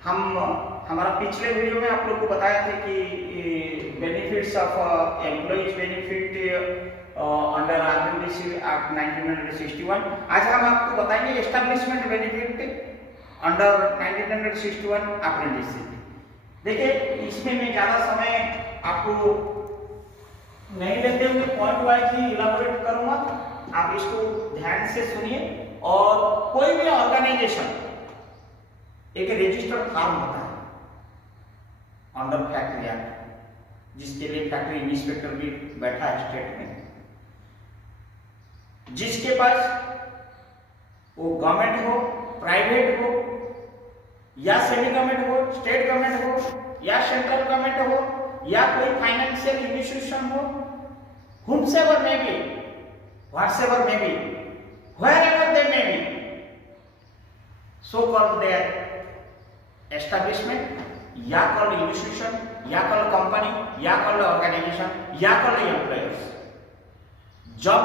हम हमारा पिछले वीडियो में आप लोग को बताया था कि benefits of employees benefit under RBC act 1961। आज हम आपको बताएंगे एस्टैब्लिशमेंट बेनिफिट अंडर 1961 अप्रेंटिसशिप। देखिए, इसमें मैं ज़्यादा समय आपको नहीं लेते हुए पॉइंट वाइज ही इलाबोरेट करूंगा। आप इसको ध्यान से सुनिए। और कोई भी ऑर्गेनाइजेशन एक रजिस्टर्ड फार्म होता है अंडर फैक्ट्री एक्ट, जिसके लिए फैक्ट्री इंस्पेक्टर भी बैठा है स्टेट में, जिसके पास वो गवर्नमेंट हो, प्राइवेट हो या सेमी गवर्नमेंट हो, स्टेट गवर्नमेंट हो या सेंट्रल गवर्नमेंट हो या कोई फाइनेंशियल इंस्टीट्यूशन हो, whomsoever may be, whatsoever may be, wherever they may be, so called their establishment या called institution या called company या called organization या called employers। जब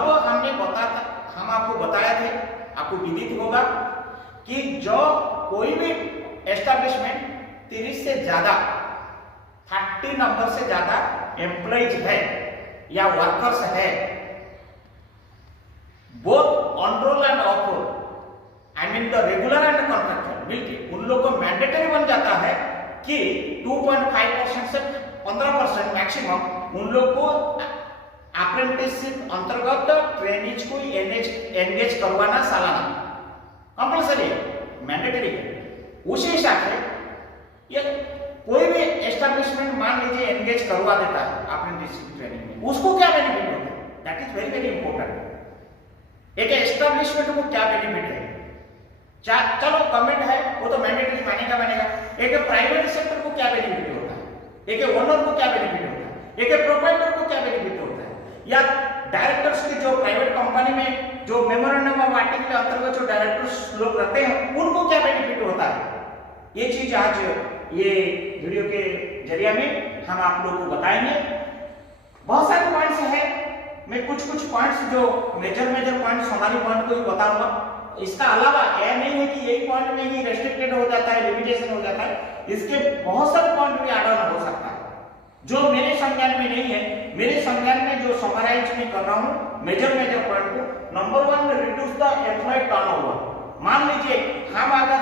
हम आपको बताया थे, आपको विदित होगा कि जो कोई भी एस्टैब्लिशमेंट 30 से ज्यादा 30 नंबर से ज्यादा एम्प्लॉइज है या वर्कर्स है, both on roll and off roll, I mean the regular and contractual, मिलकर उन लोगों को मैंडेटरी बन जाता है कि 2.5% से 15% मैक्सिमम उन लोग को अप्रेंटिसशिप अंतर्गत ट्रेनीज को एंगेज करवाना सालाना कंपल्सरी है, मैंडेटरी है। उसी हिसाब से ये कोई भी एस्टैब्लिशमेंट मान लीजिए एंगेज करवा देता है अप्रेंटिसशिप ट्रेनिंग में, उसको क्या बेनिफिट होता है? That is very very important. एक एस्टैब्लिशमेंट को क्या बेनिफिट है? चलो गवर्नमेंट है वो तो मैंडेटरी मानेगा। एक प्राइवेट सेक्टर को क्या बेनिफिट होता है? एक ओनर को क्या बेनिफिट होता है? एक प्रोप्राइटर को क्या बेनिफिट होता है? या डायरेक्टर्स की जो प्राइवेट कंपनी में जो मेमोरेंडम ऑफ आर्टिकल के अंतर्गत जो डायरेक्टर्स लोग रहते हैं उनको क्या बेनिफिट होता है? ये चीज आज ये वीडियो के जरिए में हम आप लोगों को बताएंगे। बहुत सारे पॉइंट्स हैं, मैं कुछ पॉइंट्स जो मेजर पॉइंट्स हमारे पॉइंट को ही बताऊंगा। इसका अलावा यह नहीं है कि यही पॉइंट में ही रेस्ट्रिक्टेड हो जाता है, लिमिटेशन हो जाता है। इसके बहुत सारे पॉइंट भी ऐड ऑन हो सकता है जो मेरे संज्ञान में नहीं है। मेरे संज्ञान में जो समराइज मैं कर रहा हूँ मेजर पॉइंट को, number 1 reduce the employee turnover. मान लीजिए हम अगर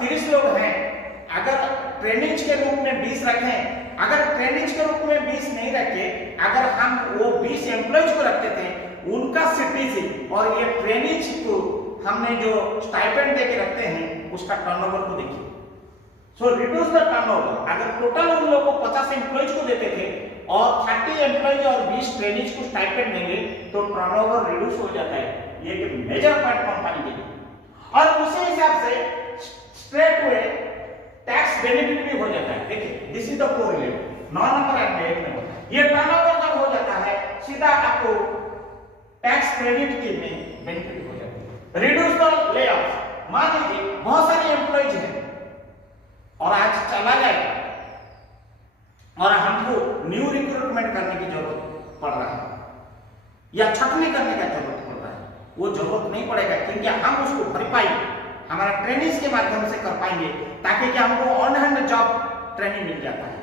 30 लोग हैं, अगर ट्रेनिंग के रूप में 20 रखें, अगर ट्रेनिंग के रूप में 20 नहीं रखे, अगर हम वो 20 एम्प्लॉयज को रखते थे, उनका सीटीसी और ये ट्रेनिंग को हमने जो स्टाइपेंड देके रखते हैं उसका टर्नओवर को देखिए। सो रिड्यूस द टर्नओवर। अगर टोटल उन लोगों को 50 एम्प्लॉयज को देते थे और 30 एम्प्लॉयज और 20 ट्रेनिंग को स्टाइपेंड देंगे तो टर्नओवर रिड्यूस हो जाता है। ये एक मेजर पॉइंट कंपनी के लिए। और उसी हिसाब से स्ट्रेट वे टैक्स बेनिफिट भी हो जाता है। देखिए, this is the correlate 9 number and 8 number. ये टर्नओवर जब हो जाता है सीधा आपको टैक्स क्रेडिट के में बेनिफिट हो जाता है। Reduce the layoff. मान लीजिए बहुत सारे एम्प्लॉइज हैं और आज चला जाए और हमको न्यू रिक्रूटमेंट करने की जरूरत पड़ रहा है या छटनी करने का जरूरत पड़ रहा है, वो जरूरत नहीं पड़ेगा क्योंकि हम उसको भरपाई हमारा ट्रेनिंग के माध्यम से कर पाएंगे, ताकि कि हमको ऑन हैंड जॉब ट्रेनिंग मिल जाता है।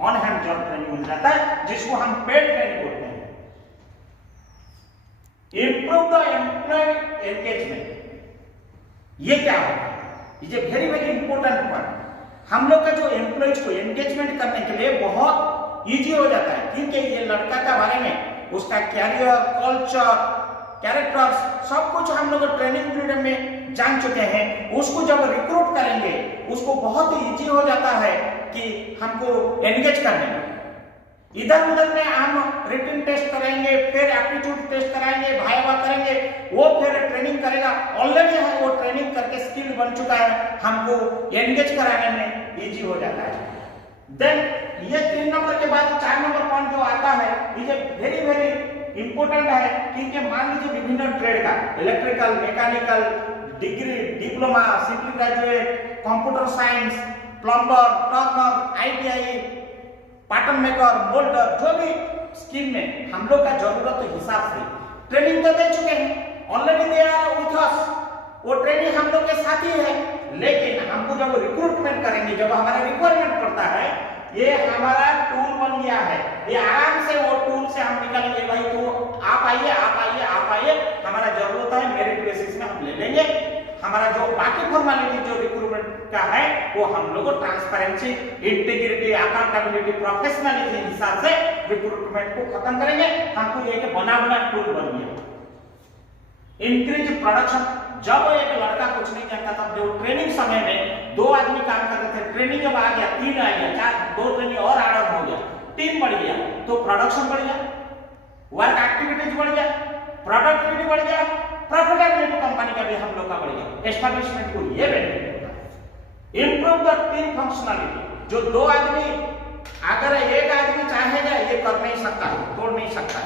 ऑन हैंड जॉब ट्रेनिंग मिल जाता है जिसको हम पेड ट्रेनिंग बोलते हैं। Improve the employee engagement. ये क्या होता है? ये वेरी वेरी इंपॉर्टेंट पॉइंट। हम लोग का जो एम्प्लॉयज को एंगेजमेंट करने के लिए बहुत इजी हो जाता है क्योंकि ये लड़का के बारे में उसका कैरियर, कल्चर, कैरेक्टर्स सब कुछ हम लोग ट्रेनिंग पीरियड में जान चुके हैं। उसको जब रिक्रूट करेंगे उसको बहुत ही इजी हो जाता है कि हमको एंगेज करने में। इधर उधर में हम रिटन टेस्ट करेंगे, फिर एप्टीट्यूड टेस्ट कराएंगे, भाईवा करेंगे, वो फिर ट्रेनिंग करेगा। ऑलरेडी हम वो ट्रेनिंग करके स्किल बन चुका है, हमको एंगेज कराने में इजी हो जाता है। देन ये 3 नंबर के बाद 4 नंबर पॉइंट जो आता है ये वेरी वेरी इंपॉर्टेंट है क्योंकि मान लीजिए विभिन्न ट्रेड का electrical, mechanical, degree, diploma, simple graduate, computer science, plumber, Turner, ITI, pattern maker, moulder, जो भी स्कीम में हम लोग का जरूरत के हिसाब से ट्रेनिंग तो दे चुके हैं, already they are with us, वो ट्रेनिंग हम लोग के साथ ही है, लेकिन हमको जब रिक्रूटमेंट करेंगे, जब हमारा रिक्वायरमेंट पड़ता है, ये हमारा टूल बन गया है, ये आराम से वो टूल से हम निकालेंगे, भाई तो आप आइए आप आइए आप आइए, हमारा जरूरत है, मेरिट बेसिस में हम ले लेंगे। हमारा जो बाकी फॉर्मेलिटी जो रिक्रूटमेंट का है वो हम लोग ट्रांसपेरेंसी, इंटीग्रिटी, अकाउंटेबिलिटी, प्रोफेशनलिज्म के हिसाब से रिक्रूटमेंट को खत्म करेंगे। हमको ये एक बना बना टूल बन गया। इंक्रीज प्रोडक्शन, जब एक लड़का कुछ नहीं जानता था, जो ट्रेनिंग समय में 2 आदमी काम कर रहे थे, ट्रेनिंग जब आ गया 3 आ गया, 4 2 ट्रेनिंग और ऐड ऑन हो गया, टीम बढ़ गया, तो प्रोडक्शन बढ़ गया, वर्क एक्टिविटीज बढ़ गया, प्रोडक्टिविटी बढ़ गया, प्रॉफिटेबिलिटी कंपनी का भी हम लोग का बढ़ गया। एस्टैब्लिशमेंट को ये बेनिफिट होता है। इंप्रूव द टीम फंक्शनलिटी, जो 2 आदमी, अगर एक आदमी चाहेगा ये कर नहीं सकता, तोड़ नहीं सकता,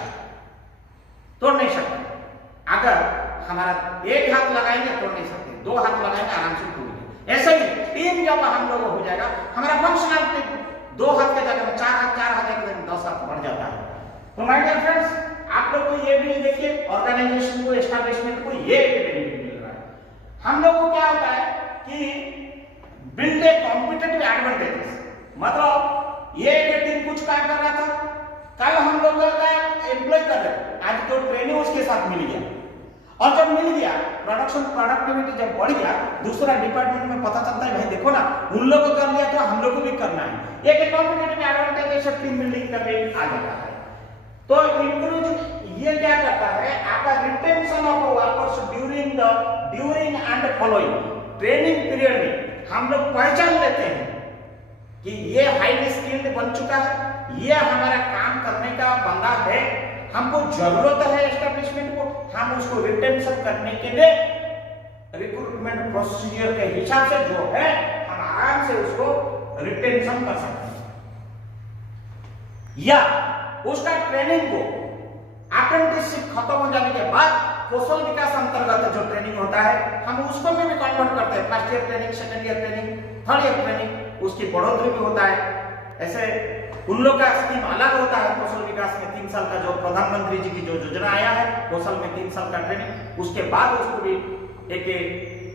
तोड़ नहीं सकता। अगर हमारा एक हाथ लगाएंगे तोड़ नहीं सकते, 2 हाथ लगाएंगे आराम से टूट गए। ऐसे ही टीम जब हम लोग हो जाएगा, हमारा फंक्शनलिटी 2 हाथ के जगह में 4 हाथ, 4 हाथ के जगह में 10 हाथ बढ़ जाता है। तो माय डियर फ्रेंड्स, आप लोग को ये भी देखिए, ऑर्गेनाइजेशन को, एस्टैब्लिशमेंट को ये बेनिफिट मिल रहा है। हम लोग को क्या होता है कि बिल्ड ए कॉम्पिटिटिव एडवांटेजेस, मतलब ये टीम कुछ काम कर रहा था, कल हम लोग का एम्प्लॉय कर रहे हैं, आज तो ट्रेनिंग उसके साथ मिल गया, और जब मिल गया प्रोडक्शन प्रोडक्टिविटी जब बढ़ गया, दूसरा डिपार्टमेंट में पता चलता है भाई देखो ना उन लोगों को कर लिया तो हम लोग को भी करना है। एक कॉम्पिटिटिव एडवांटेज टीम बिल्डिंग का भी आ जाता है। तो इंक्लूड ये क्या करता है, आपका retention of workers during and following training period में हम लोग पहचान लेते हैं कि ये हाईली स्किल्ड बन चुका है, ये हमारा काम करने का बंदा है, हमको जरूरत है एस्टैब्लिशमेंट को, हम उसको रिटेंशन करने के लिए रिक्रूटमेंट प्रोसीजर के हिसाब से जो है हम आराम से उसको रिटेंशन कर सकते हैं। या उसका ट्रेनिंग को अप्रेंटिसशिप खत्म हो जाने के बाद कौशल विकास अंतर्गत जो ट्रेनिंग होता है हम उसको में भी कन्वर्ट करते हैं, first ear training, second ear training, third ear training, उसकी बढ़ोतरी भी होता है। ऐसे उन लोग का स्कीम अलग होता है। कौशल विकास में 3 साल का जो प्रधानमंत्री जी की जो योजना आया है, कौशल में 3 साल का ट्रेनिंग, उसके बाद उसको भी एक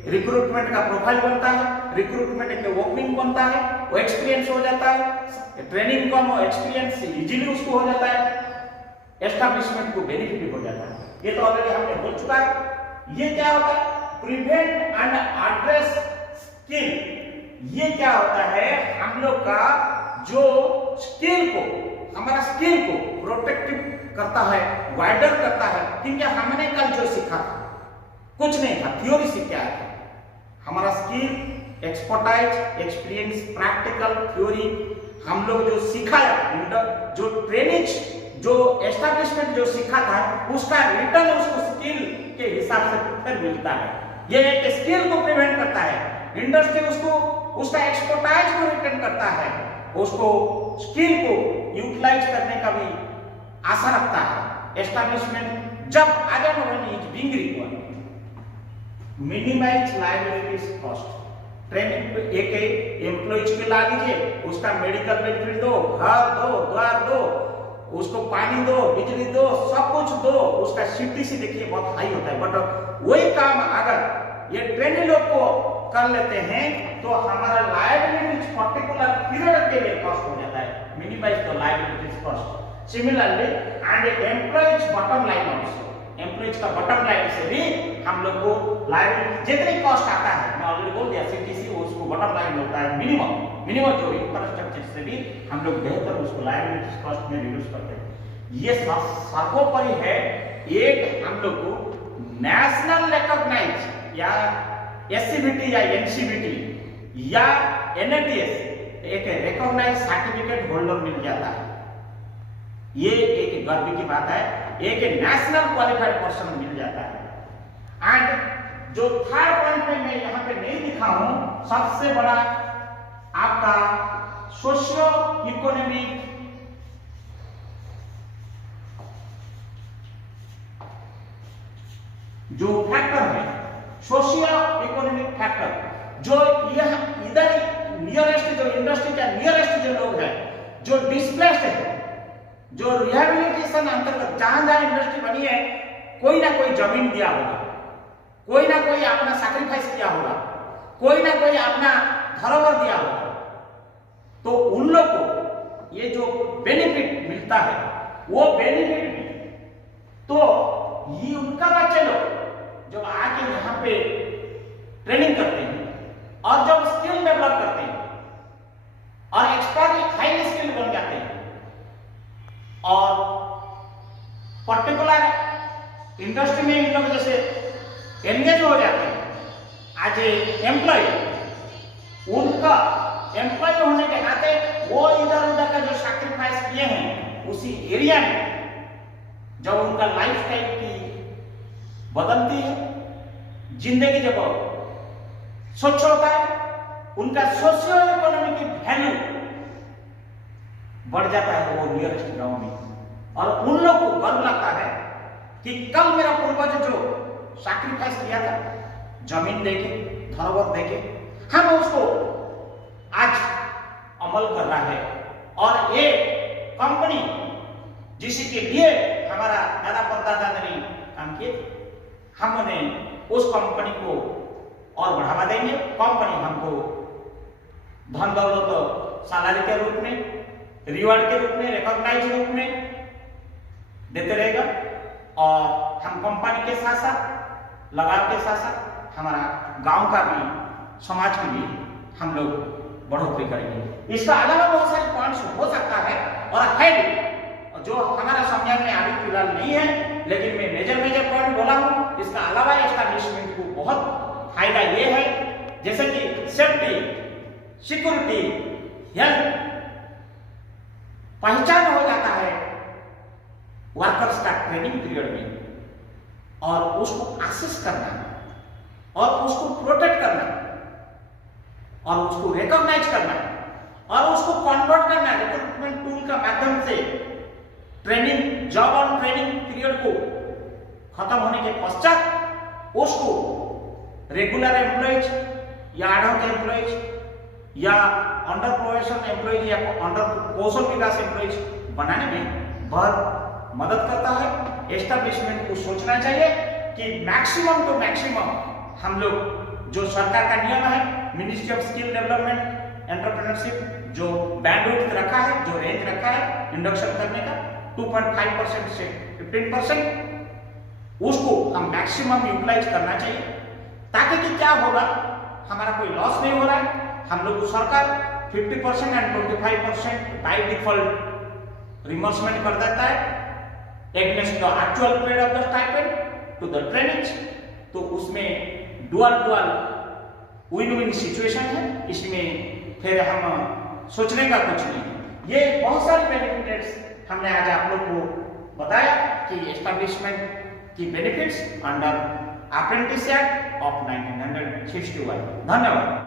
रिक्रूटमेंट का प्रोफाइल बनता है, रिक्रूटमेंट एक ओपनिंग बनता है, वो एक्सपीरियंस हो जाता है, ट्रेनिंग कम हो एक्सपीरियंस इजीली उसको हो जाता है, एस्टैब्लिशमेंट को बेनिफिट हो जाता है। ये तो ऑलरेडी हमने बोल चुका है। ये क्या होता है, प्रिवेंट एंड एड्रेस स्किल। ये क्या होता है, हम लोग का जो स्किल को, हमारा स्किल को प्रोटेक्टिव करता है, वाइडर करता है, क्योंकि हमने कल जो सीखा था कुछ नहीं था, थ्योरी सीख के आया था। हमारा skill, expertise, experience, practical, theory हम लोग जो सिखाया, जो ट्रेनिंग, जो एस्टैब्लिशमेंट जो सीखा था उसका रिटर्न उसको स्किल के हिसाब से फिर मिलता है। ये एक स्किल को प्रिवेंट करता है, इंडस्ट्री उसको उसका एक्सपर्टाइज को रिटर्न करता है, उसको स्किल को यूटिलाइज करने का भी आशा रखता है। एस्टैब्लिशमेंट जब other one is being required, minimize liabilities cost. Training एक एम्प्लॉयज के ला लीजिए, उसका मेडिकल बेनिफिट दो, घर दो, द्वार दो, उसको पानी दो, बिजली दो, सब कुछ दो, उसका सीटीसी देखिए बहुत हाई होता है। बट वही काम अगर ये ट्रेनिंग लोग को कर लेते हैं तो हमारा लायबिलिटीज पर्टिकुलर पीरियड के लिए कॉस्ट हो जाता है, minimize the liabilities cost. Similarly and employees bottom line also, employees का बॉटम लाइन से भी हम लोग को लायबिलिटी जितनी कॉस्ट आता है, मैं ऑलरेडी बोल दिया सीटीसी उसको बॉटम लाइन होता है, मिनिमम जो इंफ्रास्ट्रक्चर से भी हम लोग बेहतर उसको लायबिलिटीज कॉस्ट में रिड्यूस करते हैं। ये सर्वोपरि है एक हम लोग को नेशनल रिकॉग्नाइज या एससीबीटी या एनसीबीटी या एनएटीएस एक रिकॉग्नाइज सर्टिफिकेट होल्डर मिल जाता है। ये एक गर्व की बात है, एक नेशनल क्वालिफाइड पर्सन मिल जाता है। एंड जो थर्ड पॉइंट में मैं यहाँ पे नहीं लिखा हूं, सबसे बड़ा आपका सोशियो इकोनॉमिक जो फैक्टर है, सोशियो इकोनॉमिक फैक्टर, जो यह इधर नियरेस्ट जो इंडस्ट्री का नियरेस्ट जो लोग हैं, जो डिस्प्लेस्ड है, जो रिहेबिलिटेशन अंतर्गत जहां इंडस्ट्री बनी है, कोई ना कोई जमीन दिया होगा, कोई ना कोई अपना सैक्रिफाइस किया होगा, कोई ना कोई अपना धरोहर दिया होगा, तो उन लोग को ये जो बेनिफिट मिलता है वो बेनिफिट भी तो ये उनका बच्चे लोग जब आके यहाँ पे ट्रेनिंग करते हैं और जब स्किल डेवलप करते हैं और एक्सपर्ट हाईली स्किल बन जाते हैं और पर्टिकुलर इंडस्ट्री में इन लोग जैसे एंगेज हो जाते हैं एज ए एम्प्लॉय, उनका एम्प्लॉय होने के नाते वो इधर उधर का जो सैक्रिफाइस किए हैं उसी एरिया में जब उनका लाइफस्टाइल की बदलती है, जिंदगी जब स्वच्छ होता है, उनका सोशियो इकोनॉमिक वैल्यू बढ़ जाता है वो नियरेस्ट गांव में, और उन लोग को गर्व लगता है कि कल मेरा पूर्वज जो सैक्रिफाइस किया था जमीन देके, धरोहर देके, हम उसको आज अमल कर रहा है। और ये कंपनी जिसके लिए हमारा दादा परदादा ने काम किए, हमने उस कंपनी को और बढ़ावा देंगे। कंपनी हमको धन दौलत सैलरी के रूप में, रिवॉर्ड के रूप में, रिकॉग्नाइज रूप में देते रहेगा, और हम कंपनी के साथ साथ लगाव के साथ साथ हमारा गांव का भी, समाज की भी हम लोग बढ़ोतरी करेंगे। इसका अलावा बहुत सारे पॉइंट्स हो सकता है और है भी, जो हमारा समझने में अभी फिलहाल नहीं है, लेकिन मैं मेजर पॉइंट बोला हूं। इसका अलावा एस्टैब्लिशमेंट को बहुत फायदा ये है जैसे कि सेफ्टी, सिक्योरिटी, हेल्थ पहचान हो जाता है वर्कर्स का ट्रेनिंग पीरियड में, और उसको असिस्ट करना और उसको प्रोटेक्ट करना और उसको रिकॉग्नाइज करना और उसको कन्वर्ट करना रिक्रूटमेंट टूल का माध्यम से training, job on training period को खत्म होने के पश्चात उसको रेगुलर एम्प्लॉयज या एडहॉक एम्प्लॉयज या अंडर प्रोबेशन एम्प्लॉयज या अंडर कौशल विकास एम्प्लॉयज बनाने में बहुत मदद करता है। एस्टैब्लिशमेंट को सोचना चाहिए कि मैक्सिमम टू मैक्सिमम हम लोग जो सरकार का नियम है, ministry of skill development entrepreneurship, जो बैंडविड्थ रखा है, जो रेंज रखा है इंडक्शन करने का 2.5% से 15%, उसको हम मैक्सिमम यूटिलाइज करना चाहिए, ताकि कि क्या होगा, हमारा कोई लॉस नहीं हो रहा है। हम लोग को सरकार 50% एंड 25% बाय डिफॉल्ट रिमर्समेंट कर देता है against the actual paid of the stipend to the trainings. तो उसमें डुअल विन विन सिचुएशन है, इसमें फिर हम सोचने का कुछ नहीं। ये बहुत सारे बेनिफिट्स हमने आज आप लोग को बताया कि establishment key benefits under apprentice act of 1961। धन्यवाद।